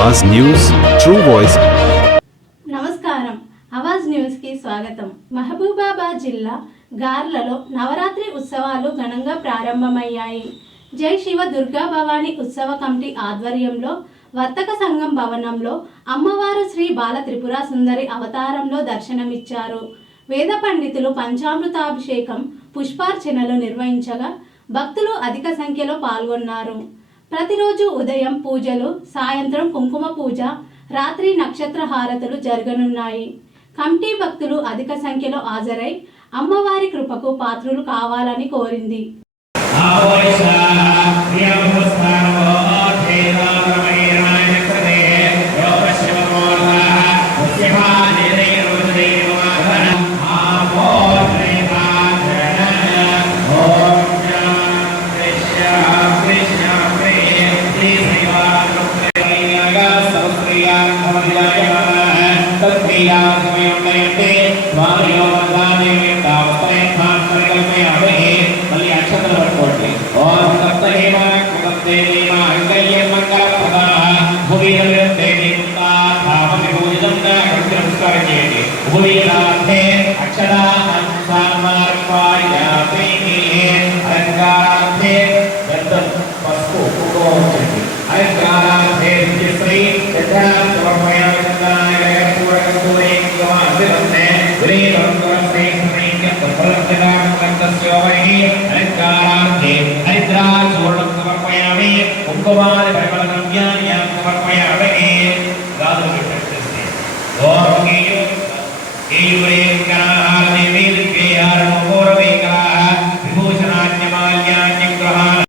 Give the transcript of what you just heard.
आवाज news true voice. నమస్కారం Awaaz news కి స్వాగతం। మహబూబాబాద్ జిల్లా గార్లలో నవరాత్రి ఉత్సవాలు ఘనంగా ప్రారంభమయ్యాయి। జై శివ దుర్గా భవానీ ఉత్సవ కమిటీ ఆధ్వర్యంలో వర్తక సంఘం భవనంలో అమ్మవారు శ్రీ బాల త్రిపుర సుందరి అవతారంలో దర్శనమిచ్చారు। వేద పండితులు పంచామృతాభిషేకం పుష్పార్చనలు నిర్వహించగా భక్తులు అధిక సంఖ్యలో పాల్గొన్నారు। ప్రతిరోజు ఉదయం పూజలు, సాయంత్రం కుంకుమ పూజ, రాత్రి నక్షత్ర హారతులు జరగనున్నాయి। కమిటీ భక్తులు అధిక సంఖ్యలో హాజరై అమ్మవారి కృపకు పాత్రులు కావాలని కోరింది। कुमार